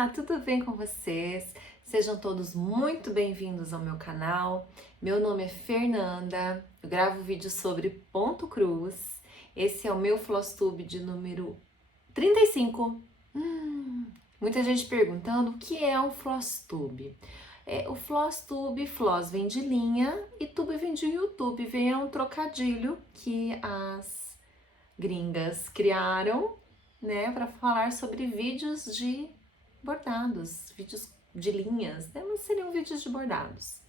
Olá, tudo bem com vocês? Sejam todos muito bem-vindos ao meu canal. Meu nome é Fernanda, eu gravo vídeos sobre ponto cruz. Esse é o meu Flosstube de número 35. Muita gente perguntando o que é um Flosstube. O Flosstube, floss vem de linha e tube vem de YouTube, vem um trocadilho que as gringas criaram, né, para falar sobre vídeos de bordados, vídeos de linhas, né, mas seriam vídeos de bordados.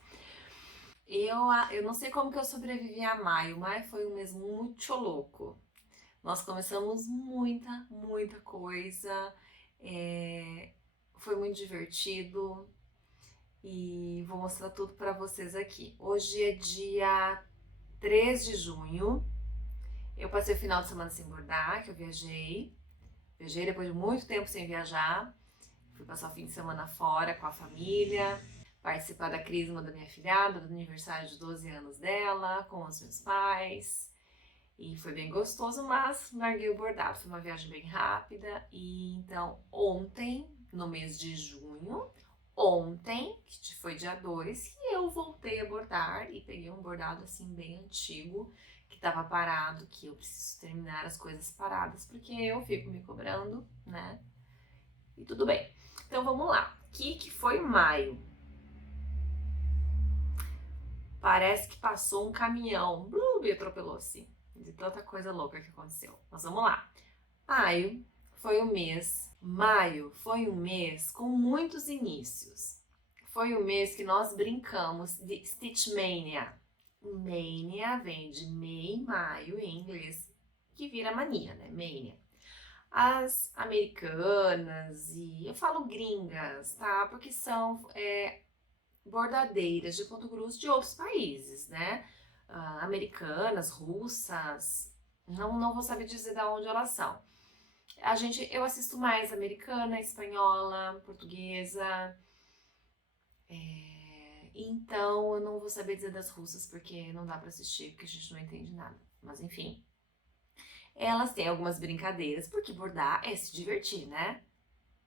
Eu não sei como que eu sobrevivi a maio. Maio foi um mês muito louco. Nós começamos muita coisa, foi muito divertido e vou mostrar tudo para vocês aqui. Hoje é dia 3 de junho, eu passei o final de semana sem bordar, que eu viajei depois de muito tempo sem viajar. Fui passar o fim de semana fora com a família, participar da crisma da minha filhada, do aniversário de 12 anos dela, com os meus pais. E foi bem gostoso, mas larguei o bordado. Foi uma viagem bem rápida. E então, ontem, no mês de junho, que foi dia 2, que eu voltei a bordar e peguei um bordado assim bem antigo, que estava parado, que eu preciso terminar as coisas paradas, porque eu fico me cobrando, né? E tudo bem. Então vamos lá. O que foi maio? Parece que passou um caminhão, e atropelou-se. De tanta coisa louca que aconteceu. Mas vamos lá. Maio foi um mês com muitos inícios. Foi um mês que nós brincamos de Stitchmania. Mania vem de maio em inglês, que vira mania, né? Mania. As americanas, e eu falo gringas, tá? Porque são bordadeiras de ponto cruz de outros países, né? Americanas, russas, não vou saber dizer de onde elas são. Eu assisto mais americana, espanhola, portuguesa, então eu não vou saber dizer das russas porque não dá pra assistir, porque a gente não entende nada. Mas enfim, elas têm algumas brincadeiras, porque bordar é se divertir, né?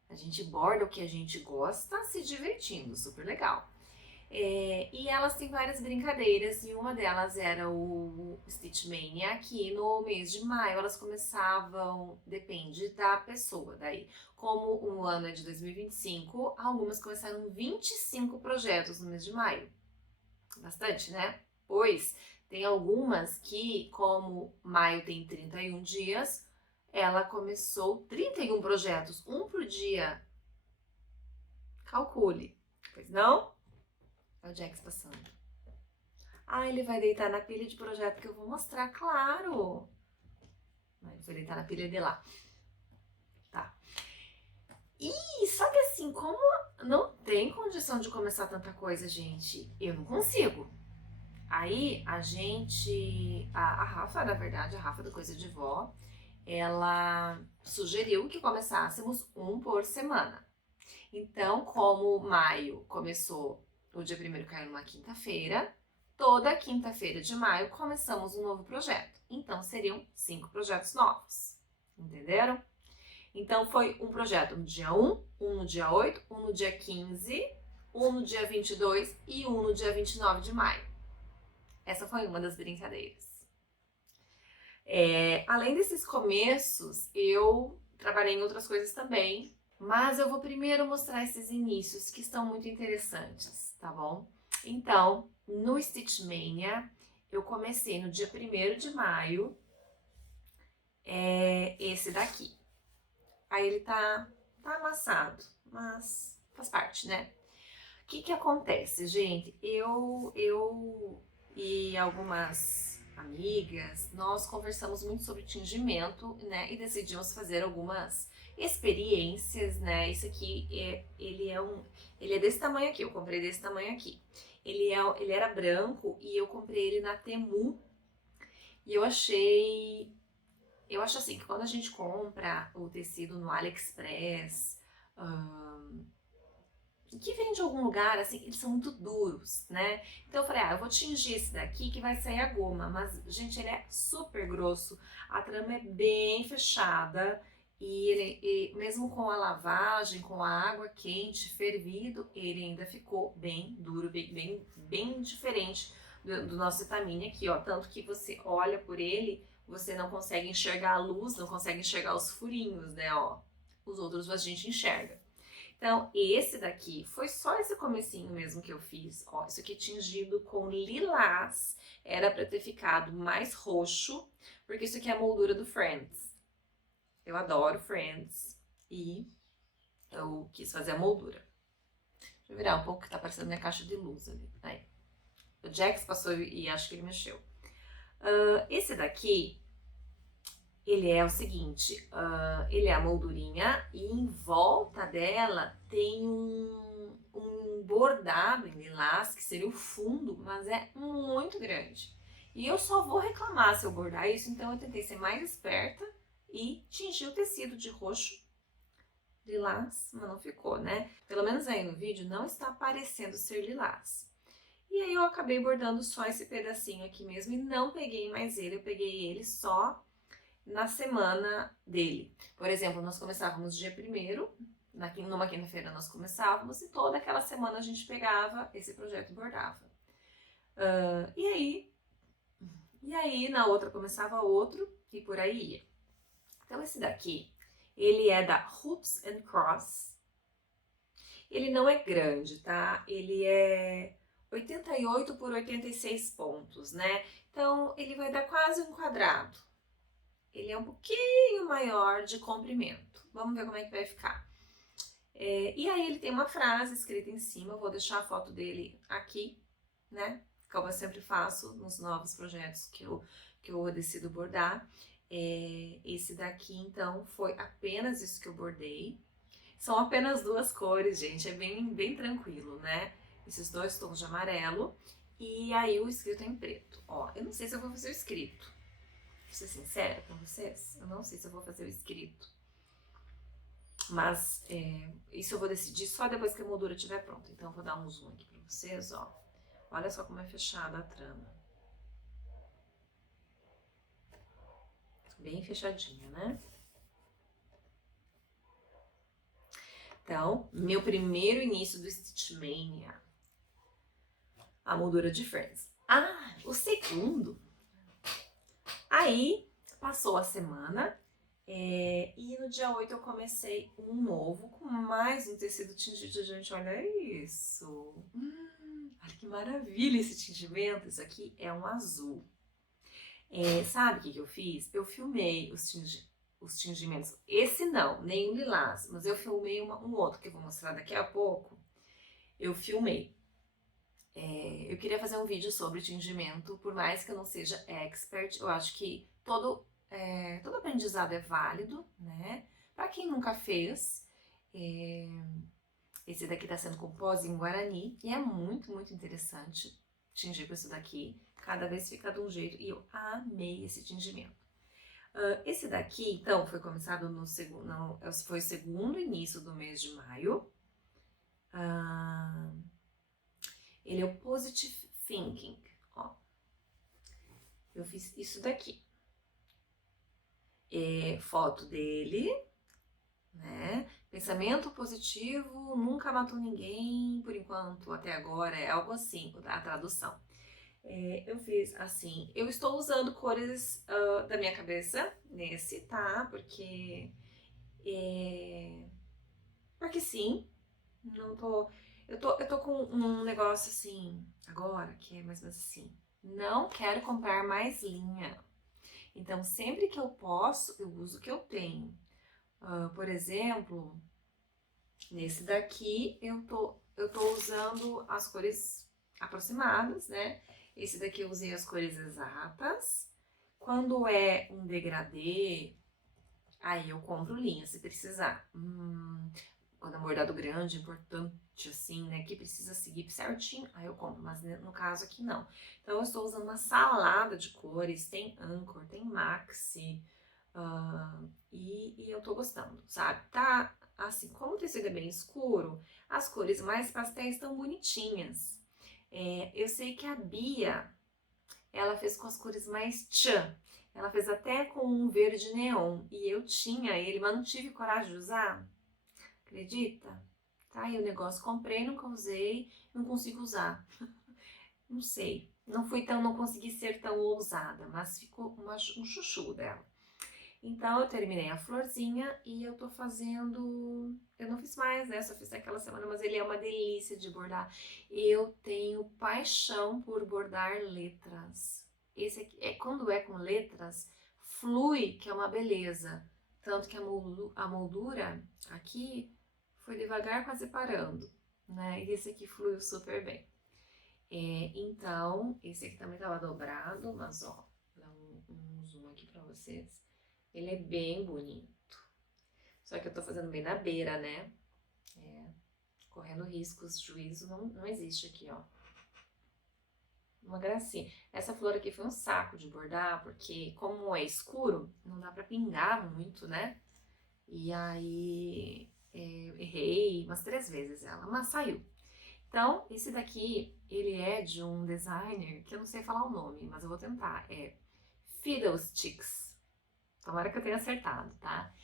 A gente borda o que a gente gosta se divertindo, super legal. E elas têm várias brincadeiras, e uma delas era o Stitchmania, que no mês de maio elas começavam, depende da pessoa, daí. Como o ano é de 2025, algumas começaram 25 projetos no mês de maio. Bastante, né? Pois tem algumas que, como maio tem 31 dias, ela começou 31 projetos, um por dia. Calcule, pois não? É o Jax passando. Ele vai deitar na pilha de projeto que eu vou mostrar, claro. Ele vai deitar na pilha de lá. Tá. Só que assim, como não tem condição de começar tanta coisa, gente, eu não consigo. Aí a Rafa, na verdade, a Rafa do Coisa de Vó, ela sugeriu que começássemos um por semana. Então, como maio começou, o dia 1º caiu numa quinta-feira, toda quinta-feira de maio começamos um novo projeto. Então, seriam 5 projetos novos, entenderam? Então, foi um projeto no dia 1, um no dia 8, um no dia 15, um no dia 22 e um no dia 29 de maio. Essa foi uma das brincadeiras. Além desses começos, eu trabalhei em outras coisas também, mas eu vou primeiro mostrar esses inícios que estão muito interessantes, tá bom? Então, no Stitchmania, eu comecei no dia 1º de maio, esse daqui. Aí ele tá amassado, mas faz parte, né? O que acontece, gente? Eu e algumas amigas, nós conversamos muito sobre tingimento, né? E decidimos fazer algumas experiências, né? Esse aqui, ele é desse tamanho aqui, eu comprei desse tamanho aqui. Ele era branco e eu comprei ele na Temu. E eu acho assim, que quando a gente compra o tecido no AliExpress, que vem de algum lugar, assim, eles são muito duros, né? Então eu falei, eu vou tingir esse daqui que vai sair a goma. Mas, gente, ele é super grosso, a trama é bem fechada E mesmo com a lavagem, com a água quente, fervido, ele ainda ficou bem duro, bem diferente do nosso Etamine aqui, ó. Tanto que você olha por ele, você não consegue enxergar a luz, não consegue enxergar os furinhos, né, ó. Os outros a gente enxerga. Então, esse daqui foi só esse comecinho mesmo que eu fiz, ó. Isso aqui tingido com lilás, era pra ter ficado mais roxo, porque isso aqui é a moldura do Friends. Eu adoro Friends e eu quis fazer a moldura. Deixa eu virar um pouco que tá parecendo minha caixa de luz ali. Aí. O Jax passou e acho que ele mexeu. Esse daqui, ele é o seguinte, ele é a moldurinha e em volta dela tem um bordado em lilás, que seria o fundo, mas é muito grande. E eu só vou reclamar se eu bordar isso, então eu tentei ser mais esperta e tingi o tecido de roxo lilás, mas não ficou, né? Pelo menos aí no vídeo não está parecendo ser lilás. E aí eu acabei bordando só esse pedacinho aqui mesmo e não peguei mais ele, eu peguei ele só na semana dele. Por exemplo, nós começávamos dia 1º, numa quinta-feira nós começávamos e toda aquela semana a gente pegava esse projeto e bordava. E aí na outra começava outro e por aí ia. Então esse daqui, ele é da Hoops and Cross. Ele não é grande, tá? Ele é 88 por 86 pontos, né? Então ele vai dar quase um quadrado. Ele é um pouquinho maior de comprimento. Vamos ver como é que vai ficar. E aí ele tem uma frase escrita em cima, eu vou deixar a foto dele aqui, né? Como eu sempre faço nos novos projetos que eu decido bordar. Esse daqui, então, foi apenas isso que eu bordei. São apenas 2 cores, gente, é bem tranquilo, né? Esses 2 tons de amarelo e aí o escrito é em preto. Ó, eu não sei se eu vou fazer o escrito. Vou ser sincera pra vocês, eu não sei se eu vou fazer o escrito. Mas isso eu vou decidir só depois que a moldura estiver pronta. Então eu vou dar um zoom aqui pra vocês, ó. Olha só como é fechada a trama. Bem fechadinha, né? Então, meu primeiro início do Stitchmania. A moldura de Friends. O segundo. Aí, passou a semana. E no dia 8 eu comecei um novo com mais um tecido tingido. Gente, olha isso. Olha que maravilha esse tingimento. Isso aqui é um azul. Sabe o que eu fiz? Eu filmei os tingimentos. Esse não, nem o lilás, mas eu filmei um outro que eu vou mostrar daqui a pouco. Eu filmei. Eu queria fazer um vídeo sobre tingimento, por mais que eu não seja expert, eu acho que todo aprendizado é válido, né? Pra quem nunca fez, esse daqui tá sendo com pozinho guarani e é muito interessante tingir com isso daqui. Cada vez fica de um jeito e eu amei esse tingimento. Esse daqui, então, foi começado foi o segundo início do mês de maio. Ele é o Positive Thinking, ó. Eu fiz isso daqui. Foto dele, né? Pensamento positivo, nunca matou ninguém, por enquanto, até agora, é algo assim, a tradução. Eu fiz assim, eu estou usando cores da minha cabeça nesse, tá? Porque sim, não tô... Eu tô com um negócio assim, agora, que é mais ou menos assim. Não quero comprar mais linha. Então, sempre que eu posso, eu uso o que eu tenho. Por exemplo, nesse daqui, eu tô usando as cores aproximadas, né? Esse daqui eu usei as cores exatas. Quando é um degradê, aí eu compro linha, se precisar. Quando é um bordado grande, importante assim, né, que precisa seguir certinho, aí eu compro, mas no caso aqui não. Então eu estou usando uma salada de cores, tem Anchor, tem Maxi, e eu tô gostando, sabe? Tá, assim, como o tecido é bem escuro, as cores mais pastéis estão bonitinhas. Eu sei que a Bia, ela fez com as cores mais tchan. Ela fez até com um verde neon. E eu tinha ele, mas não tive coragem de usar. Acredita? Tá aí o negócio. Comprei, nunca usei, não consigo usar. Não sei. Não consegui ser tão ousada, mas ficou um chuchu dela. Então eu terminei a florzinha e eu tô fazendo... Eu não fiz mais, né? Só fiz naquela semana, mas ele é uma delícia de bordar. Eu tenho paixão por bordar letras. Esse aqui, quando é com letras, flui, que é uma beleza. Tanto que a moldura aqui foi devagar quase parando, né? E esse aqui fluiu super bem. Então, esse aqui também tava dobrado, mas ó, dá um zoom aqui pra vocês. Ele é bem bonito. Só que eu tô fazendo bem na beira, né? Correndo riscos, juízo não existe aqui, ó. Uma gracinha. Essa flor aqui foi um saco de bordar, porque como é escuro, não dá pra pingar muito, né? E aí, errei umas 3 vezes ela, mas saiu. Então, esse daqui, ele é de um designer, que eu não sei falar o nome, mas eu vou tentar. É Fiddlesticks. Tomara que eu tenha acertado, tá?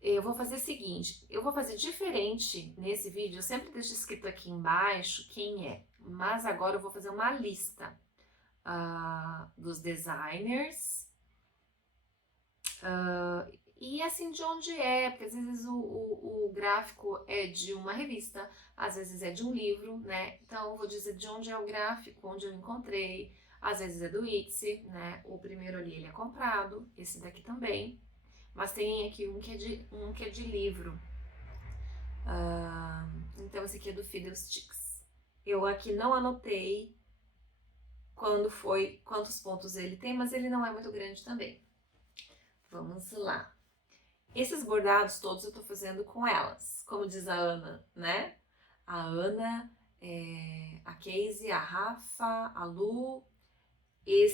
Eu vou fazer o seguinte, eu vou fazer diferente nesse vídeo, eu sempre deixo escrito aqui embaixo quem é, mas agora eu vou fazer uma lista dos designers e assim de onde é, porque às vezes o gráfico é de uma revista, às vezes é de um livro, né? Então eu vou dizer de onde é o gráfico, onde eu encontrei, às vezes é do Etsy, né? O primeiro ali ele é comprado, esse daqui também. Mas tem aqui um que é de livro. Então esse aqui é do Fiddlesticks. Eu aqui não anotei quantos pontos ele tem, mas ele não é muito grande também. Vamos lá. Esses bordados todos eu tô fazendo com elas, como diz a Ana, né? A Ana, a Casey, a Rafa, a Lu,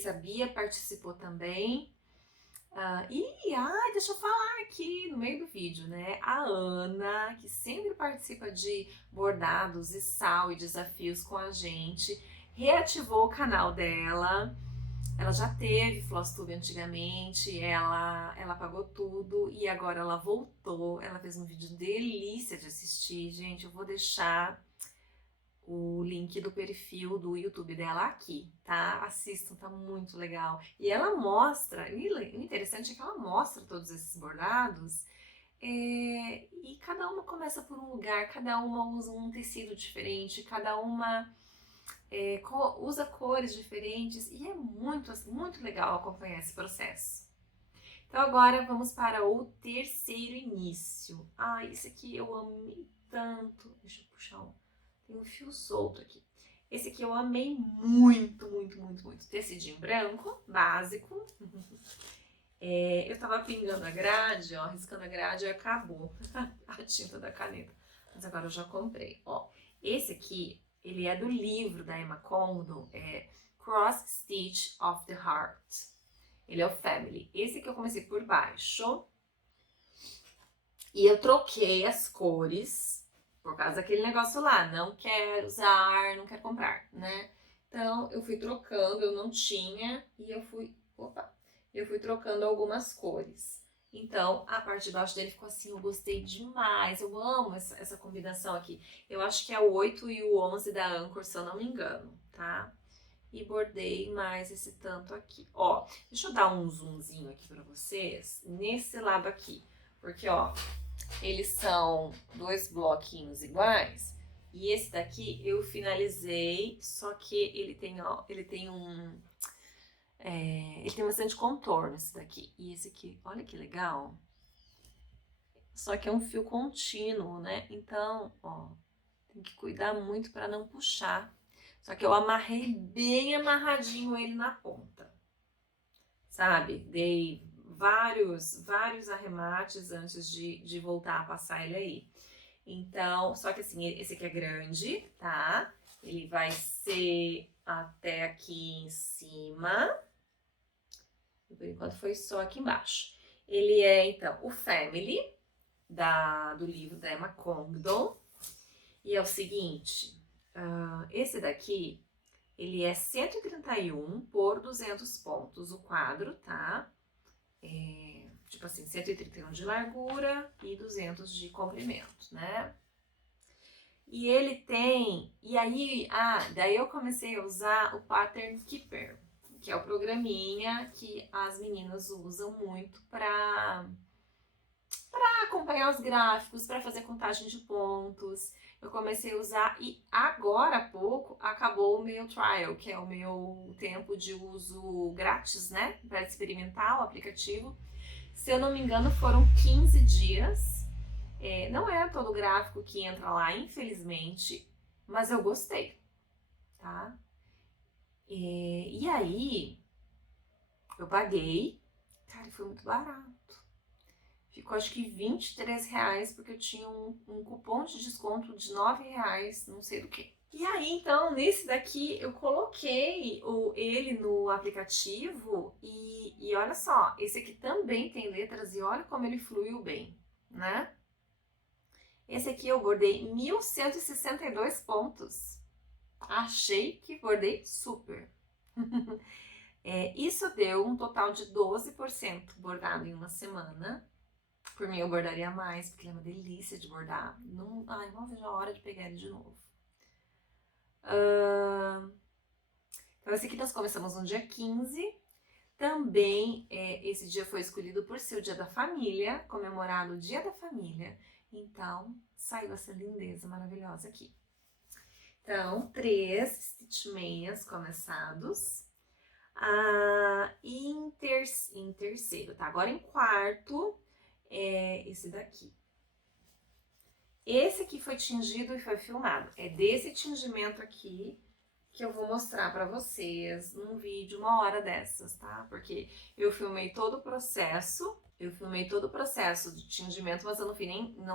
a Bia participou também. Deixa eu falar aqui no meio do vídeo, né? A Ana, que sempre participa de bordados e sal e desafios com a gente, reativou o canal dela. Ela já teve FlossTube antigamente, ela apagou tudo e agora ela voltou. Ela fez um vídeo delícia de assistir, gente. Eu vou deixar o link do perfil do YouTube dela aqui, tá? Assistam, tá muito legal. E ela mostra, e o interessante é que ela mostra todos esses bordados e cada uma começa por um lugar, cada uma usa um tecido diferente, cada uma usa cores diferentes e é muito, muito legal acompanhar esse processo. Então agora vamos para o terceiro início. Esse aqui eu amei tanto. Deixa eu puxar tem um fio solto aqui. Esse aqui eu amei muito, muito, muito, muito. Tecidinho branco, básico. Eu tava pingando a grade, ó, riscando a grade e acabou a tinta da caneta. Mas agora eu já comprei, ó. Esse aqui, ele é do livro da Emma Condon, Cross Stitch of the Heart. Ele é o Family. Esse aqui eu comecei por baixo. E eu troquei as cores por causa daquele negócio lá, não quero usar, não quero comprar, né? Então, eu fui trocando, eu não tinha, e eu fui trocando algumas cores. Então, a parte de baixo dele ficou assim, eu gostei demais, eu amo essa combinação aqui. Eu acho que é o 8 e o 11 da Anchor, se eu não me engano, tá? E bordei mais esse tanto aqui. Ó, deixa eu dar um zoomzinho aqui pra vocês, nesse lado aqui. Porque, ó, eles são 2 bloquinhos iguais. E esse daqui eu finalizei, só que ele tem, ó, ele tem bastante contorno, esse daqui. E esse aqui, olha que legal. Só que é um fio contínuo, né? Então, ó, tem que cuidar muito para não puxar. Só que eu amarrei bem amarradinho ele na ponta, sabe? Dei vários arremates antes de voltar a passar ele aí. Então, só que assim, esse aqui é grande, tá? Ele vai ser até aqui em cima. Por enquanto foi só aqui embaixo. Ele é, então, o Family, do livro da Emma Condon. E é o seguinte, esse daqui Ele é 131 por 200 pontos o quadro, tá? Tipo assim, 131 de largura e 200 de comprimento, né? E ele tem... E aí, daí eu comecei a usar o Pattern Keeper, que é o programinha que as meninas usam muito para acompanhar os gráficos, para fazer contagem de pontos. Eu comecei a usar e agora há pouco acabou o meu trial, que é o meu tempo de uso grátis, né? Para experimentar o aplicativo. Se eu não me engano, foram 15 dias. Não é todo gráfico que entra lá, infelizmente, mas eu gostei, tá? E aí, eu paguei, cara, foi muito barato. Ficou acho que R$ 23, porque eu tinha um cupom de desconto de R$ 9, não sei do que. E aí, então, nesse daqui, eu coloquei ele no aplicativo e olha só, esse aqui também tem letras e olha como ele fluiu bem, né? Esse aqui eu bordei 1.162 pontos. Achei que bordei super. Isso deu um total de 12% bordado em uma semana. Por mim, eu bordaria mais, porque ele é uma delícia de bordar. Não vejo a hora de pegar ele de novo. Então, esse aqui nós começamos no dia 15. Também, esse dia foi escolhido por ser o Dia da Família, comemorado o Dia da Família. Então, saiu essa lindeza maravilhosa aqui. Então, 3 stitch meias começados. E em terceiro, tá? Agora em quarto, esse daqui. Esse aqui foi tingido e foi filmado. É desse tingimento aqui que eu vou mostrar pra vocês num vídeo, uma hora dessas, tá? Porque eu filmei todo o processo. De tingimento, mas eu não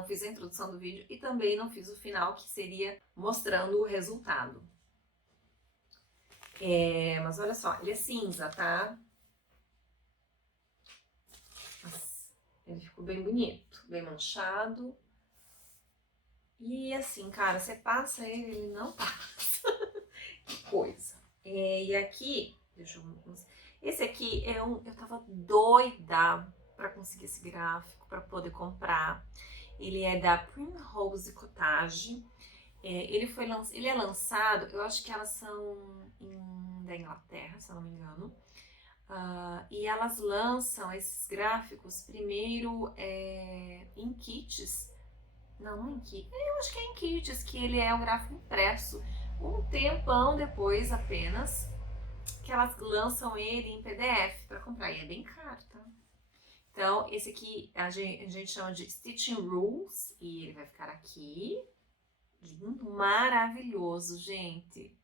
fiz a introdução do vídeo e também não fiz o final, que seria mostrando o resultado. Mas olha só, ele é cinza, tá? Nossa, ele ficou bem bonito, bem manchado. E assim, cara, você passa ele, ele não passa. Que coisa. E aqui, deixa eu mostrar. Esse aqui eu tava doida para conseguir esse gráfico, para poder comprar. Ele é da Primrose Cottage. Ele é lançado, eu acho que elas são da Inglaterra, se eu não me engano. E elas lançam esses gráficos primeiro em kits. Não é em kits. Eu acho que é em kits, que ele é um gráfico impresso. Um tempão depois apenas, que elas lançam ele em PDF para comprar. E é bem caro, tá? Então, esse aqui a gente chama de Stitching Rules. E ele vai ficar aqui. Lindo, maravilhoso, gente.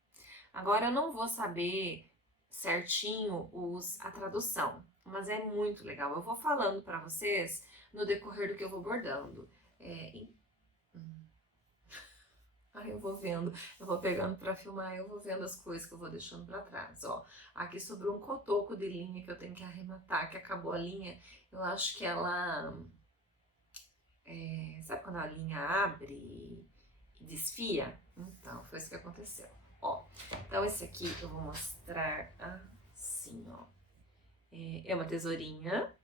Agora eu não vou saber certinho a tradução, mas é muito legal. Eu vou falando para vocês no decorrer do que eu vou bordando. Eu vou vendo, eu vou pegando para filmar, eu vou vendo as coisas que eu vou deixando para trás, ó. Aqui sobrou um cotoco de linha que eu tenho que arrematar, que acabou a linha. Eu acho que ela... sabe quando a linha abre e desfia? Então, foi isso que aconteceu. Ó, então esse aqui eu vou mostrar assim, ó. É uma tesourinha.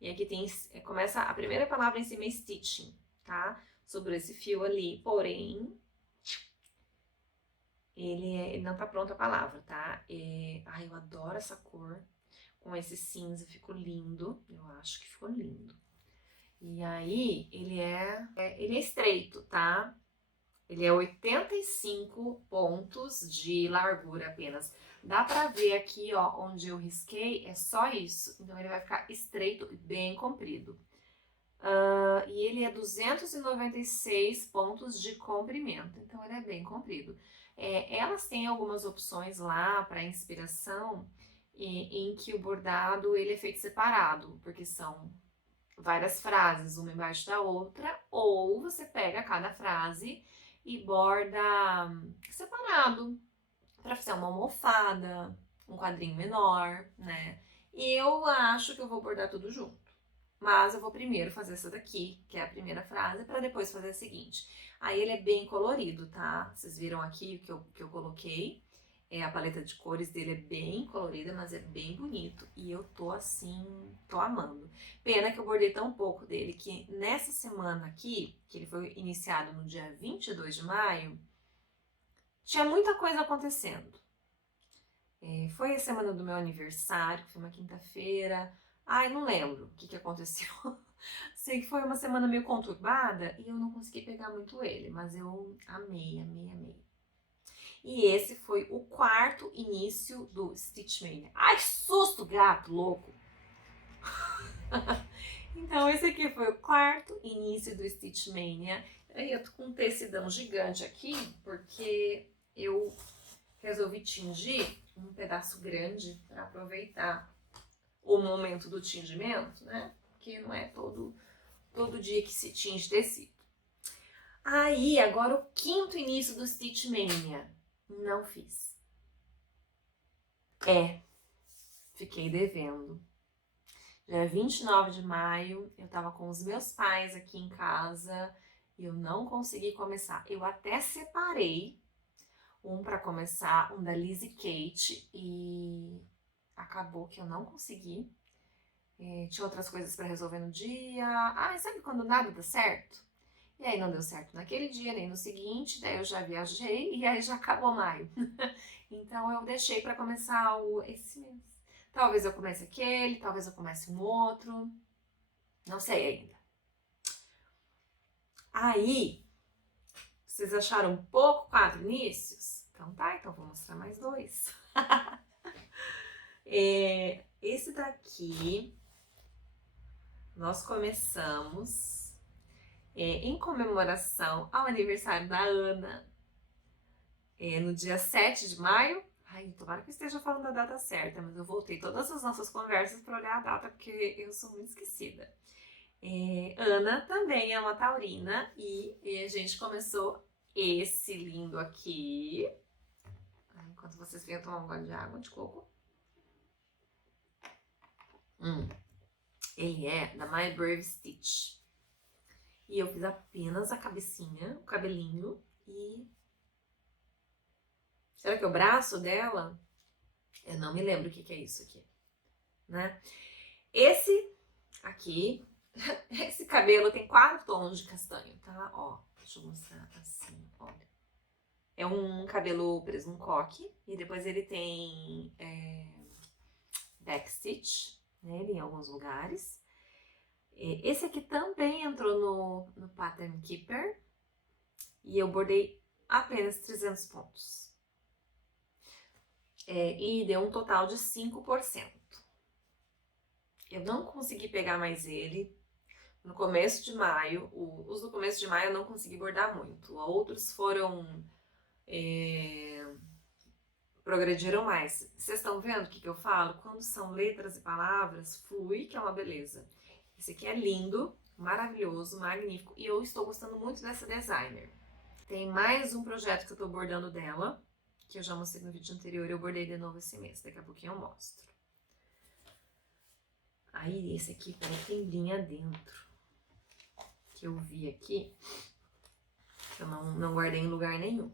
E aqui tem, começa a primeira palavra em cima é stitching, tá? Sobre esse fio ali, porém, ele não tá pronta a palavra, tá? Eu adoro essa cor, com esse cinza, ficou lindo, eu acho que ficou lindo. E aí, ele é estreito, tá? Ele é 85 pontos de largura apenas. Dá pra ver aqui, ó, onde eu risquei, é só isso. Então, ele vai ficar estreito e bem comprido. E ele é 296 pontos de comprimento, então ele é bem comprido. Elas têm algumas opções lá para inspiração em que o bordado ele é feito separado, porque são várias frases, uma embaixo da outra, ou você pega cada frase e borda separado, para fazer uma almofada, um quadrinho menor, né? E eu acho que eu vou bordar tudo junto. Mas eu vou primeiro fazer essa daqui, que é a primeira frase, para depois fazer a seguinte. Aí ele é bem colorido, tá? Vocês viram aqui o que eu coloquei. A paleta de cores dele é bem colorida, mas é bem bonito. E eu tô assim, tô amando. Pena que eu bordei tão pouco dele, que nessa semana aqui, que ele foi iniciado no dia 22 de maio, tinha muita coisa acontecendo. Foi a semana do meu aniversário, que foi uma quinta-feira. Ai, não lembro o que aconteceu. Sei que foi uma semana meio conturbada e eu não consegui pegar muito ele, mas eu amei, amei, amei. E esse foi o quarto início do Stitch Mania. Ai, que susto, gato louco! Então, esse aqui foi o quarto início do Stitch Mania. Eu tô com um tecidão gigante aqui, porque eu resolvi tingir um pedaço grande para aproveitar o momento do tingimento, né? Porque não é todo dia que se tinge tecido. Aí, agora o quinto início do Stitch Mania. Não fiz. Fiquei devendo. Já é 29 de maio, eu tava com os meus pais aqui em casa e eu não consegui começar. Eu até separei um para começar, um da Lizzie Kate, e acabou que eu não consegui. Tinha outras coisas para resolver no dia. Sabe quando nada dá certo? E aí não deu certo naquele dia, nem no seguinte, daí eu já viajei e aí já acabou maio. Então eu deixei para começar esse mês. Talvez eu comece aquele, talvez eu comece um outro. Não sei ainda. Aí, vocês acharam pouco 4 inícios? Então tá, então vou mostrar mais 2. Esse daqui, nós começamos em comemoração ao aniversário da Ana, no dia 7 de maio. Ai, tomara que eu esteja falando a data certa, mas eu voltei todas as nossas conversas para olhar a data, porque eu sou muito esquecida. Ana também é uma taurina e a gente começou esse lindo aqui. Enquanto vocês venham tomar um gole de água de coco. Ele é da My Brave Stitch. E eu fiz apenas a cabecinha, o cabelinho e... Será que é o braço dela? Eu não me lembro o que é isso aqui, né? Esse aqui, esse cabelo tem 4 tons de castanho, tá? Ó, deixa eu mostrar assim, olha. É um cabelo preso num coque e depois ele tem backstitch nele em alguns lugares. Esse aqui também entrou no Pattern Keeper e eu bordei apenas 300 pontos. E deu um total de 5%. Eu não consegui pegar mais ele no começo de maio. Os do começo de maio eu não consegui bordar muito. Outros foram... progrediram mais. Vocês estão vendo o que eu falo? Quando são letras e palavras, flui, que é uma beleza. Esse aqui é lindo, maravilhoso, magnífico. E eu estou gostando muito dessa designer. Tem mais um projeto que eu estou bordando dela, que eu já mostrei no vídeo anterior, eu bordei de novo esse mês. Daqui a pouquinho eu mostro. Aí esse aqui tem linha dentro, que eu vi aqui, que eu não guardei em lugar nenhum.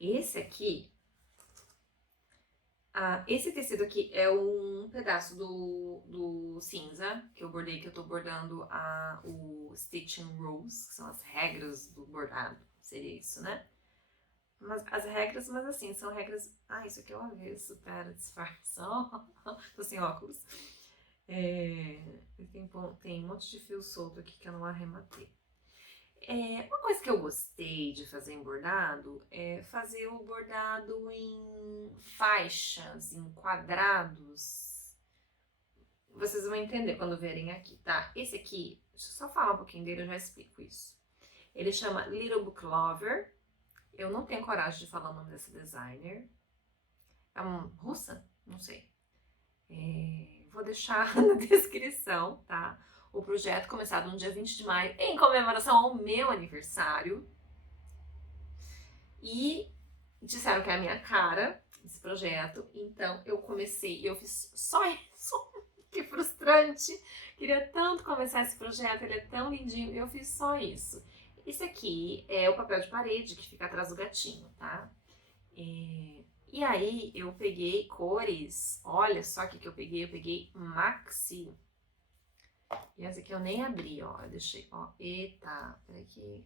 Esse aqui, esse tecido aqui é um pedaço do cinza que eu bordei, que eu tô bordando o Stitching Rules, que são as regras do bordado, seria isso, né? Mas as regras, mas assim, são regras... isso aqui é o avesso, pera, disfarça, tô sem óculos. Tem um monte de fio solto aqui que eu não arrematei. Uma coisa que eu gostei de fazer em bordado é fazer o bordado em faixas, em quadrados. Vocês vão entender quando verem aqui, tá? Esse aqui, deixa eu só falar um pouquinho dele, eu já explico isso. Ele chama Little Book Lover. Eu não tenho coragem de falar o nome dessa designer. É uma russa? Não sei. Vou deixar na descrição, tá? O projeto começado no dia 20 de maio, em comemoração ao meu aniversário. E disseram que é a minha cara, esse projeto. Então, eu comecei, eu fiz só isso. Que frustrante. Queria tanto começar esse projeto, ele é tão lindinho. Eu fiz só isso. Esse aqui é o papel de parede que fica atrás do gatinho, tá? E aí eu peguei cores, olha só o que eu peguei Maxi. E essa aqui eu nem abri, ó, eu deixei, ó, eita, peraí aqui.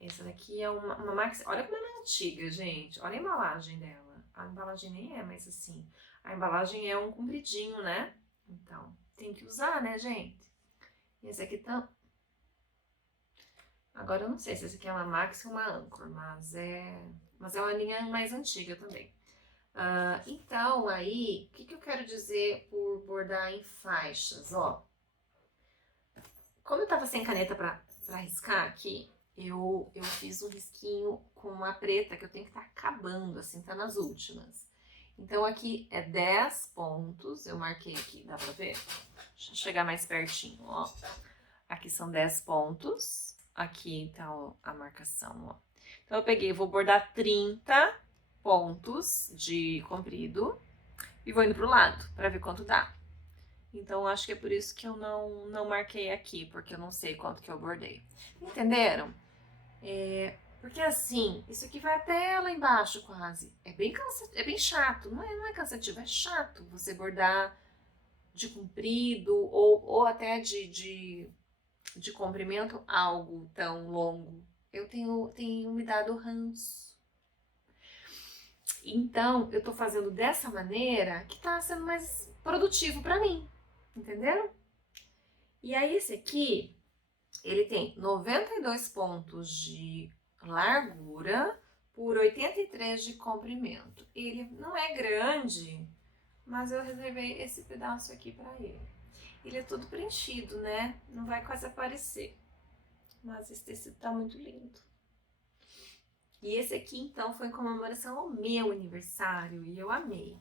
Essa daqui é uma Maxi, olha como ela é antiga, gente, olha a embalagem dela. A embalagem nem é mais assim, a embalagem é um compridinho, né? Então, tem que usar, né, gente? E esse aqui tá... Agora eu não sei se esse aqui é uma Maxi ou uma Anchor, mas é uma linha mais antiga também. Então, aí, o que eu quero dizer por bordar em faixas, ó? Como eu tava sem caneta pra riscar aqui, eu fiz um risquinho com uma preta que eu tenho que estar acabando, assim, tá nas últimas. Então, aqui é 10 pontos, eu marquei aqui, dá pra ver? Deixa eu chegar mais pertinho, ó. Aqui são 10 pontos, aqui tá a marcação, ó. Então, eu peguei, vou bordar 30 pontos de comprido e vou indo pro lado pra ver quanto dá. Então, acho que é por isso que eu não marquei aqui, porque eu não sei quanto que eu bordei. Entenderam? Porque assim, isso aqui vai até lá embaixo quase. É bem chato, não é cansativo, é chato você bordar de comprido ou até de comprimento algo tão longo. Eu tenho me dado ranço. Então, eu tô fazendo dessa maneira que tá sendo mais produtivo pra mim, entenderam? E aí esse aqui, ele tem 92 pontos de largura por 83 de comprimento. Ele não é grande, mas eu reservei esse pedaço aqui pra ele. Ele é todo preenchido, né? Não vai quase aparecer. Mas esse tecido tá muito lindo. E esse aqui, então, foi em comemoração ao meu aniversário e eu amei.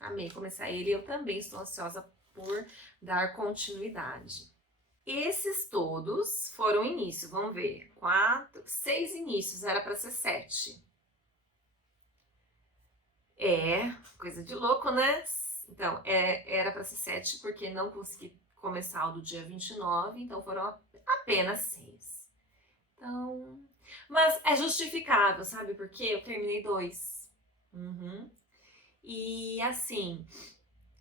Amei começar ele e eu também estou ansiosa por dar continuidade. Esses todos foram início, vamos ver. 6 inícios, era para ser 7. É, coisa de louco, né? Então, era para ser 7 porque não consegui começar o do dia 29, então foram apenas 6. Então, mas é justificável, sabe por quê? Eu terminei 2. E assim,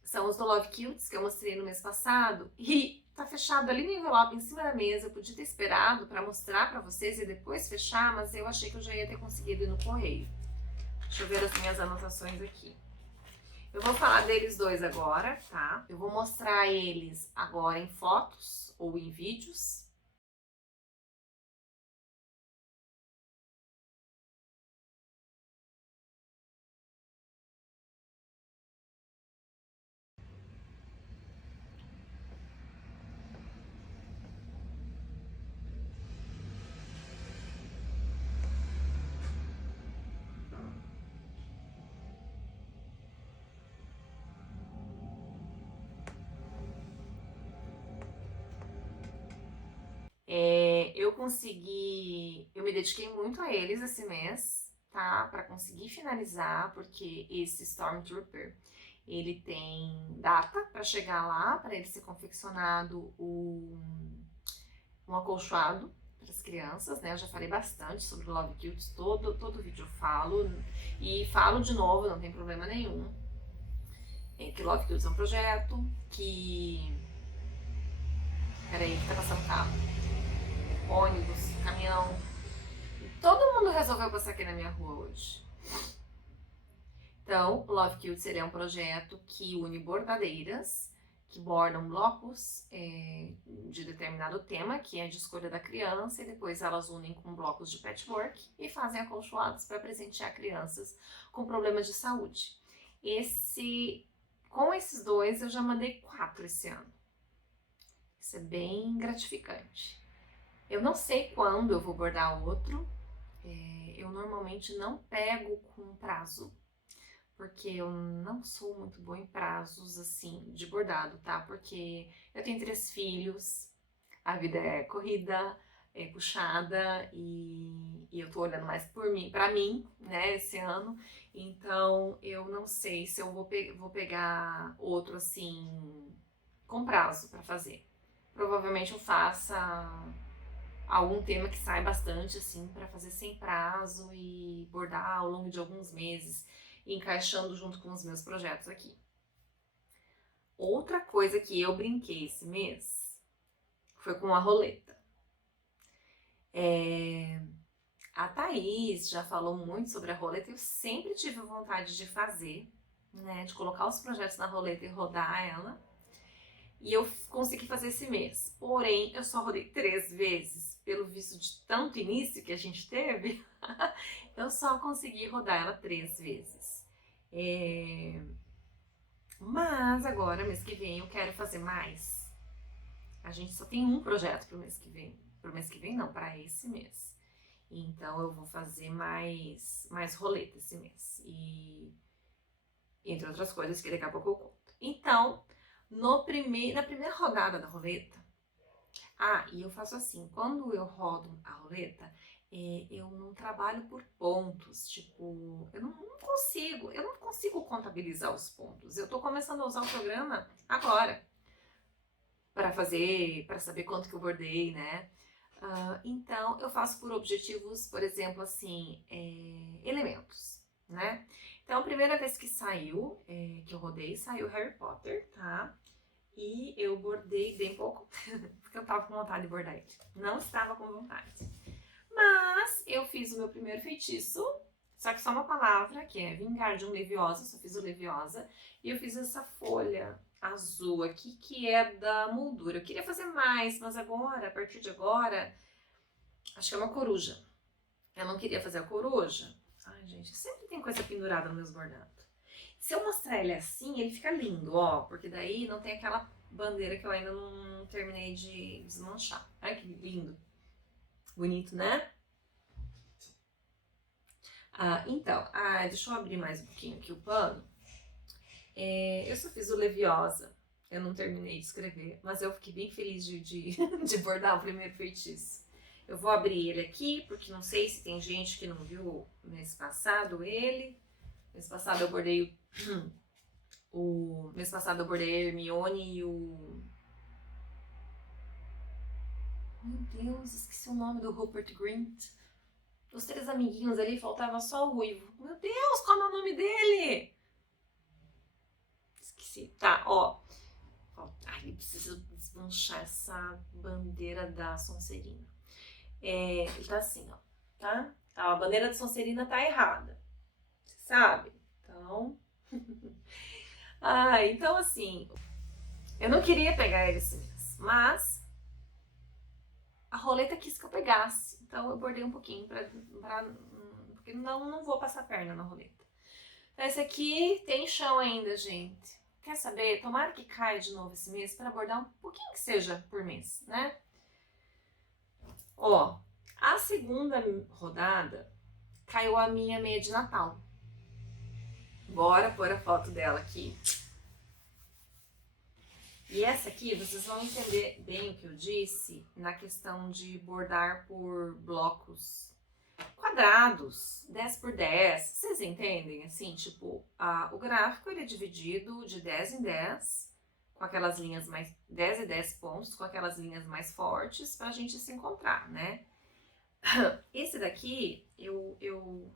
são os do Love Cutes que eu mostrei no mês passado e tá fechado ali no envelope em cima da mesa. Eu podia ter esperado pra mostrar pra vocês e depois fechar, mas eu achei que eu já ia ter conseguido ir no correio. Deixa eu ver as minhas anotações aqui. Eu vou falar deles dois agora, tá? Eu vou mostrar eles agora em fotos ou em vídeos. Eu me dediquei muito a eles esse mês, tá? Pra conseguir finalizar, porque esse Stormtrooper, ele tem data pra chegar lá, pra ele ser confeccionado um acolchoado para as crianças, né? Eu já falei bastante sobre o Love Cutes, todo vídeo eu falo, e falo de novo, não tem problema nenhum. Que o Love Cutes é um projeto que... Peraí, que tá passando carro. Ônibus, caminhão. Todo mundo resolveu passar aqui na minha rua hoje. Então, o Love Cutes é um projeto que une bordadeiras que bordam blocos de determinado tema, que é de escolha da criança, e depois elas unem com blocos de patchwork e fazem acolchoados para presentear crianças com problemas de saúde. Com esses dois, eu já mandei 4 esse ano. Isso é bem gratificante. Eu não sei quando eu vou bordar outro. Eu normalmente não pego com prazo, porque eu não sou muito boa em prazos, assim, de bordado, tá? Porque eu tenho 3 filhos, a vida é corrida, é puxada, e eu tô olhando mais pra mim, né, esse ano. Então, eu não sei se eu vou pegar outro, assim, com prazo pra fazer. Provavelmente eu faça algum tema que sai bastante, assim, para fazer sem prazo e bordar ao longo de alguns meses, encaixando junto com os meus projetos aqui. Outra coisa que eu brinquei esse mês foi com a roleta. A Thaís já falou muito sobre a roleta e eu sempre tive vontade de fazer, né, de colocar os projetos na roleta e rodar ela. E eu consegui fazer esse mês. Porém, eu só rodei 3 vezes, pelo visto de tanto início que a gente teve, eu só consegui rodar ela 3 vezes. Mas agora, mês que vem, eu quero fazer mais. A gente só tem um projeto pro mês que vem. Pro mês que vem não, para esse mês. Então eu vou fazer mais roleta esse mês. E entre outras coisas que daqui a pouco eu conto. Então, na primeira rodada da roleta, e eu faço assim, quando eu rodo a roleta, eu não trabalho por pontos, tipo, eu não consigo contabilizar os pontos. Eu tô começando a usar o programa agora, para saber quanto que eu bordei, né? Então, eu faço por objetivos, por exemplo, assim, elementos, né? Então, a primeira vez que saiu, que eu rodei, saiu Harry Potter, tá? E eu bordei bem pouco, porque eu tava com vontade de bordar ele. Não estava com vontade. Mas eu fiz o meu primeiro feitiço, só que só uma palavra, que é Wingardium Leviosa, só fiz o Leviosa. E eu fiz essa folha azul aqui, que é da moldura. Eu queria fazer mais, mas agora, a partir de agora, acho que é uma coruja. Eu não queria fazer a coruja. Ai, gente, sempre tem coisa pendurada nos meus bordados. Se eu mostrar ele assim, ele fica lindo, ó, porque daí não tem aquela bandeira que eu ainda não terminei de desmanchar. Olha que lindo. Bonito, né? Então, deixa eu abrir mais um pouquinho aqui o pano. Eu só fiz o Leviosa, eu não terminei de escrever, mas eu fiquei bem feliz de bordar o primeiro feitiço. Eu vou abrir ele aqui, porque não sei se tem gente que não viu mês passado ele. Mês passado eu bordei mês passado eu bordei a Hermione e o... Meu Deus, esqueci o nome do Rupert Grint. Os 3 amiguinhos ali, faltava só o Ruivo. Meu Deus, qual é o nome dele? Esqueci. Tá, ó. Ai, preciso desmanchar essa bandeira da Sonserina. Ele tá assim, ó. Tá? A bandeira da Sonserina tá errada. Você sabe? Então... então assim... Eu não queria pegar ele esse mês, mas... a roleta quis que eu pegasse. Então eu bordei um pouquinho porque não vou passar perna na roleta. Então esse aqui tem chão ainda, gente. Quer saber? Tomara que caia de novo esse mês para bordar um pouquinho que seja por mês, né? Ó, a segunda rodada caiu a minha meia de Natal. Bora pôr a foto dela aqui. E essa aqui, vocês vão entender bem o que eu disse na questão de bordar por blocos quadrados, 10 por 10. Vocês entendem? Assim, tipo, o gráfico ele é dividido de 10 em 10, com aquelas linhas mais... 10 e 10 pontos, com aquelas linhas mais fortes, pra gente se encontrar, né? Esse daqui, eu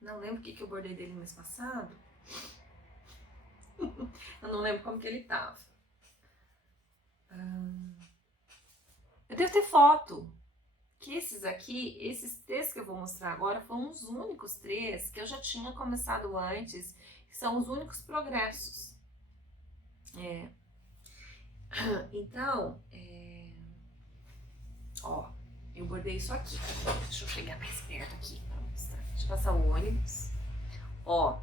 não lembro o que eu bordei dele no mês passado. Eu não lembro como que ele tava. Eu devo ter foto. Que esses 3 que eu vou mostrar agora foram os únicos 3 que eu já tinha começado antes, que são os únicos progressos. Então, ó, eu bordei isso aqui. Deixa eu chegar mais perto aqui pra mostrar. Deixa eu passar o ônibus. Ó,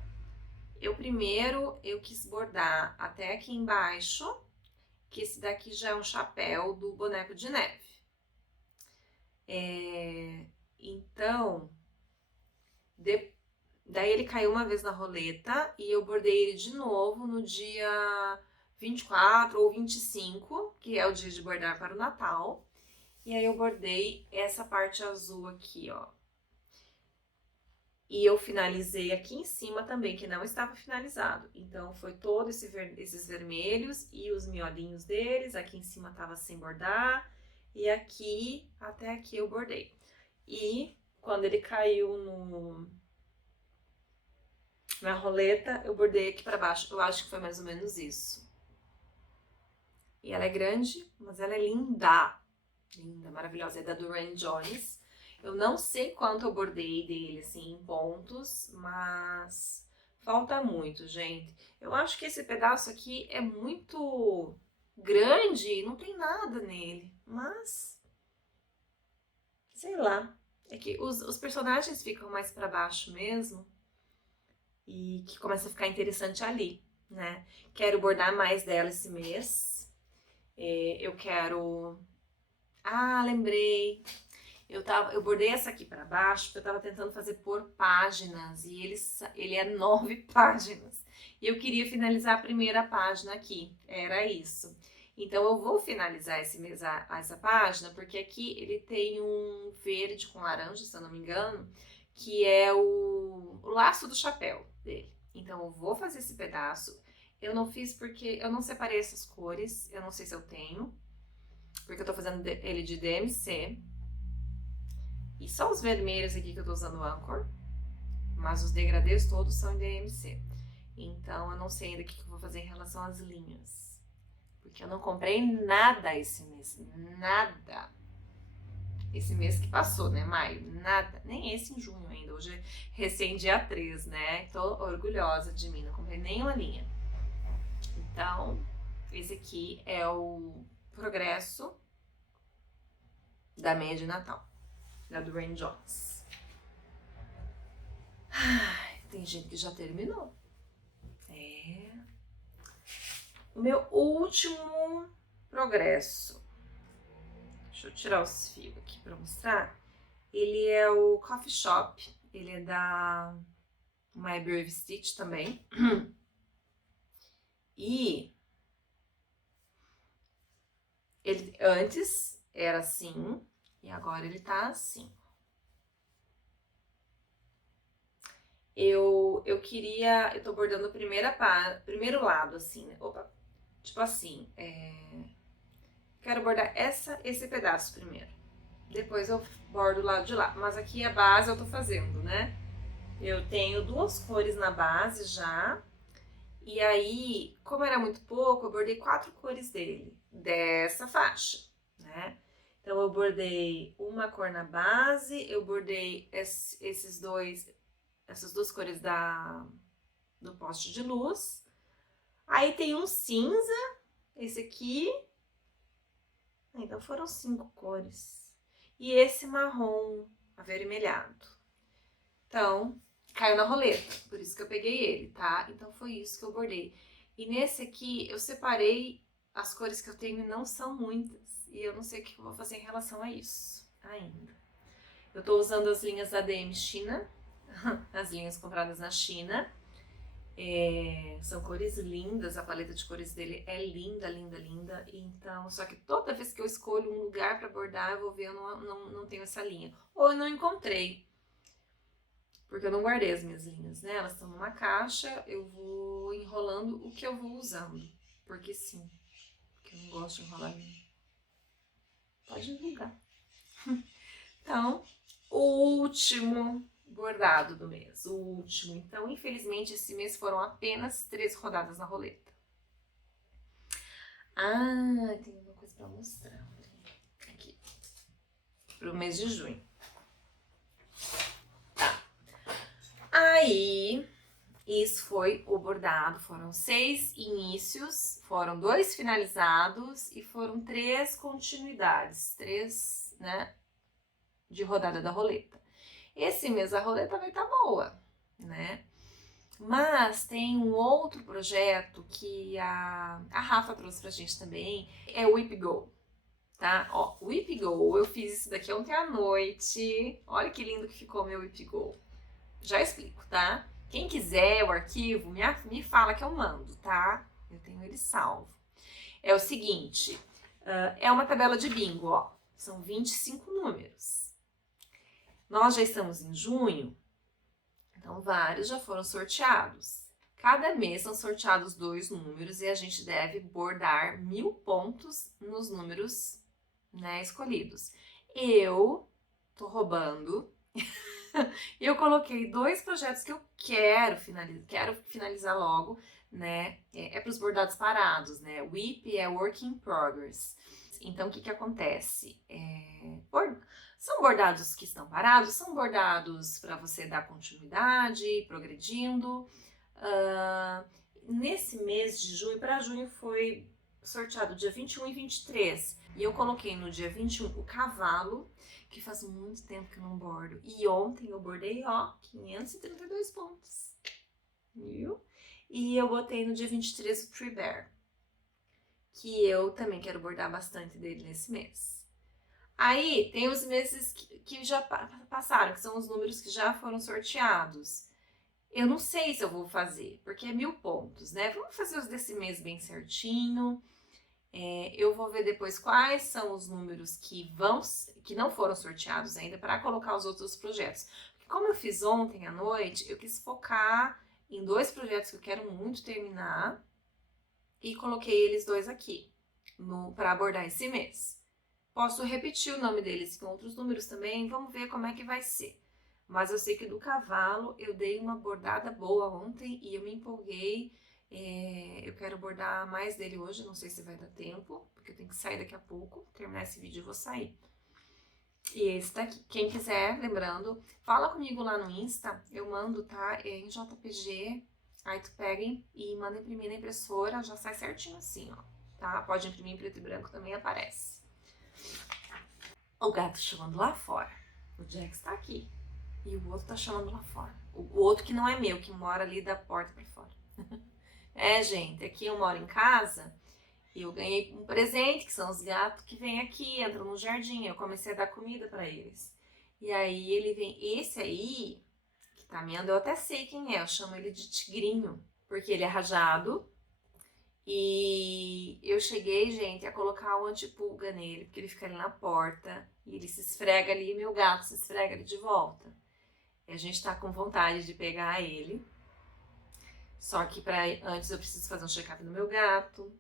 eu quis bordar até aqui embaixo, que esse daqui já é um chapéu do boneco de neve. Então, daí ele caiu uma vez na roleta e eu bordei ele de novo no dia 24 ou 25, que é o dia de bordar para o Natal. E aí eu bordei essa parte azul aqui, ó. E eu finalizei aqui em cima também, que não estava finalizado. Então, foi todos esses vermelhos e os miolinhos deles. Aqui em cima tava sem bordar. e aqui até aqui eu bordei. E quando ele caiu na roleta, eu bordei aqui pra baixo. Eu acho que foi mais ou menos isso. E ela é grande, mas ela é linda. Linda, maravilhosa. É da Duran Jones. Eu não sei quanto eu bordei dele, assim, em pontos, mas falta muito, gente. Eu acho que esse pedaço aqui é muito grande, não tem nada nele, mas sei lá. É que os personagens ficam mais pra baixo mesmo e que começa a ficar interessante ali, né? Quero bordar mais dela esse mês. Eu quero... Ah, lembrei! Eu bordei essa aqui pra baixo porque eu tava tentando fazer por páginas e ele é 9 páginas. E eu queria finalizar a primeira página aqui, era isso. Então eu vou finalizar essa página porque aqui ele tem um verde com laranja, se eu não me engano, que é o laço do chapéu dele. Então eu vou fazer esse pedaço. Eu não fiz porque eu não separei essas cores, eu não sei se eu tenho, porque eu tô fazendo ele de DMC. E só os vermelhos aqui que eu tô usando o Anchor, mas os degradês todos são em DMC. Então eu não sei ainda o que eu vou fazer em relação às linhas. Porque eu não comprei nada esse mês, nada. Esse mês que passou, né, maio, nada. Nem esse em junho ainda, hoje é recém dia 3, né? Tô orgulhosa de mim, não comprei nenhuma linha. Então, esse aqui é o progresso da meia de Natal, da Duran Jones. Ai, tem gente que já terminou. O meu último progresso. Deixa eu tirar os fios aqui pra mostrar. Ele é o Coffee Shop. Ele é da My Brave Stitch também. E ele antes era assim e agora ele tá assim. Eu tô bordando a primeiro lado, assim, né? Opa, tipo assim, quero bordar esse pedaço primeiro. Depois eu bordo o lado de lá. Mas aqui a base eu tô fazendo, né? Eu tenho 2 cores na base já. E aí, como era muito pouco, eu bordei 4 cores dele, dessa faixa, né? Então eu bordei uma cor na base, eu bordei essas 2 cores do poste de luz. Aí tem um cinza, esse aqui. Então foram 5 cores. E esse marrom avermelhado. Então, caiu na roleta, por isso que eu peguei ele, tá? Então foi isso que eu bordei. E nesse aqui eu separei as cores que eu tenho e não são muitas. E eu não sei o que eu vou fazer em relação a isso ainda. Eu tô usando as linhas da DM China, as linhas compradas na China. São cores lindas, a paleta de cores dele é linda, linda, linda. Então, só que toda vez que eu escolho um lugar pra bordar, eu vou ver, eu não tenho essa linha. Ou eu não encontrei. Porque eu não guardei as minhas linhas, né? Elas estão numa caixa, eu vou enrolando o que eu vou usando. Porque sim, porque eu não gosto de enrolar linha. Pode enrugar. Então, o último bordado do mês, o último. Então, infelizmente, esse mês foram apenas 3 rodadas na roleta. Ah, tem uma coisa pra mostrar. Aqui. Pro mês de junho. Aí, isso foi o bordado, foram 6 inícios, foram 2 finalizados e foram 3 continuidades, 3, né, de rodada da roleta. Esse mês a roleta vai estar boa, né? Mas tem um outro projeto que a Rafa trouxe pra gente também, é o Whip Go, tá? Ó, o Whip Go, eu fiz isso daqui ontem à noite, olha que lindo que ficou meu Whip Go. Já explico, tá? Quem quiser o arquivo, me fala que eu mando, tá? Eu tenho ele salvo. É o seguinte, é uma tabela de bingo, ó. São 25 números. Nós já estamos em junho, então vários já foram sorteados. Cada mês são sorteados 2 números e a gente deve bordar 1000 pontos nos números, né, escolhidos. Eu tô roubando. Eu coloquei 2 projetos que eu quero finalizar logo, né? É para os bordados parados, né? O WIP é Work in Progress. Então, o que acontece? São bordados que estão parados, são bordados para você dar continuidade, progredindo. Nesse mês de junho, para junho foi sorteado dia 21 e 23. E eu coloquei no dia 21 o cavalo, que faz muito tempo que eu não bordo. E ontem eu bordei, ó, 532 pontos. Viu? E eu botei no dia 23 o Tree Bear, que eu também quero bordar bastante dele nesse mês. Aí tem os meses que já passaram, que são os números que já foram sorteados. Eu não sei se eu vou fazer, porque é 1000 pontos, né? Vamos fazer os desse mês bem certinho. Eu vou ver depois quais são os números que não foram sorteados ainda para colocar os outros projetos. Porque como eu fiz ontem à noite, eu quis focar em 2 projetos que eu quero muito terminar e coloquei eles 2 aqui para abordar esse mês. Posso repetir o nome deles com outros números também, vamos ver como é que vai ser. Mas eu sei que do cavalo eu dei uma bordada boa ontem e eu me empolguei. Eu quero bordar mais dele hoje, não sei se vai dar tempo, porque eu tenho que sair daqui a pouco, terminar esse vídeo e vou sair. E esse daqui, quem quiser, lembrando, fala comigo lá no Insta, eu mando, tá? É em JPG, aí tu pega e manda imprimir na impressora, já sai certinho assim, ó, tá? Pode imprimir em preto e branco, também aparece. O gato chamando lá fora, o Jax tá aqui, e o outro tá chamando lá fora. O outro que não é meu, que mora ali da porta pra fora. Gente, aqui eu moro em casa e eu ganhei um presente, que são os gatos que vêm aqui, entram no jardim. Eu comecei a dar comida pra eles. E aí ele vem, esse aí, que tá meando, eu até sei quem é, eu chamo ele de tigrinho, porque ele é rajado. E eu cheguei, gente, a colocar o antipulga nele, porque ele fica ali na porta e ele se esfrega ali e meu gato se esfrega ali de volta. E a gente tá com vontade de pegar ele. Só que antes eu preciso fazer um check-up no meu gato.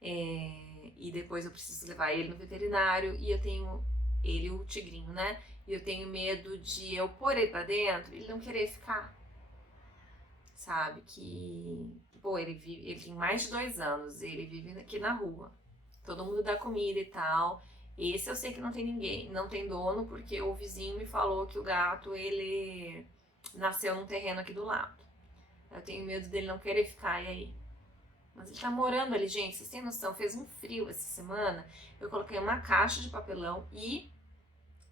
E depois eu preciso levar ele no veterinário. E eu tenho ele, o tigrinho, né? E eu tenho medo de eu pôr ele pra dentro e ele não querer ficar. Sabe? Ele tem mais de 2 anos. Ele vive aqui na rua. Todo mundo dá comida e tal. Esse eu sei que não tem ninguém, não tem dono, porque o vizinho me falou que o gato, ele nasceu num terreno aqui do lado. Eu tenho medo dele não querer ficar, e aí? Mas ele tá morando ali, gente, vocês têm noção, fez um frio essa semana, eu coloquei uma caixa de papelão e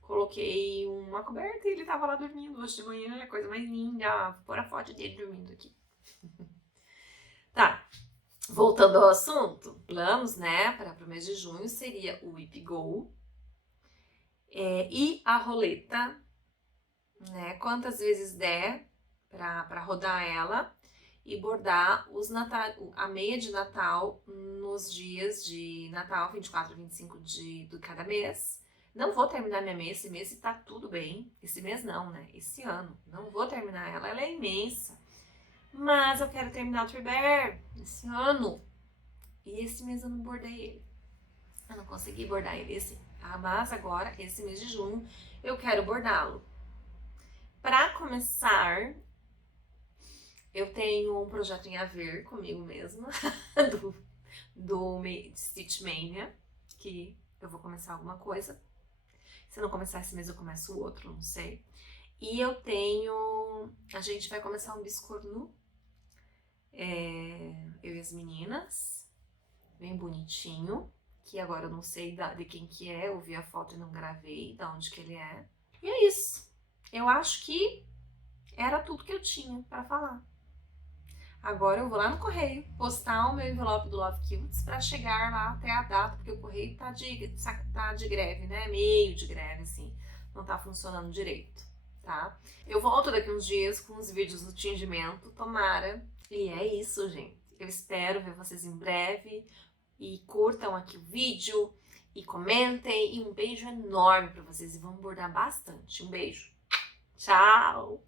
coloquei uma coberta e ele tava lá dormindo hoje de manhã, é a coisa mais linda, vou pôr a foto dele dormindo aqui. Tá, voltando ao assunto, planos, né, para o mês de junho seria o Whip Go e a roleta, né, quantas vezes der, para rodar ela e bordar a meia de Natal nos dias de Natal, 24 e 25 de cada mês. Não vou terminar minha meia esse mês e tá tudo bem. Esse mês não, né? Esse ano. Não vou terminar ela é imensa. Mas eu quero terminar o Tree Bear esse ano. E esse mês eu não bordei ele. Eu não consegui bordar ele assim. Mas agora, esse mês de junho, eu quero bordá-lo. Para começar, eu tenho um projeto em a ver comigo mesma, do Stitch Mania, que eu vou começar alguma coisa. Se não começar esse mês, eu começo o outro, não sei. E a gente vai começar um biscornu, eu e as meninas, bem bonitinho, que agora eu não sei de quem que é, eu vi a foto e não gravei, de onde que ele é. E é isso. Eu acho que era tudo que eu tinha pra falar. Agora eu vou lá no correio postar o meu envelope do Love Cutes pra chegar lá até a data, porque o correio tá de greve, né? Meio de greve, assim. Não tá funcionando direito, tá? Eu volto daqui uns dias com os vídeos do tingimento, tomara. E é isso, gente. Eu espero ver vocês em breve. E curtam aqui o vídeo e comentem. E um beijo enorme pra vocês. E vamos bordar bastante. Um beijo. Tchau!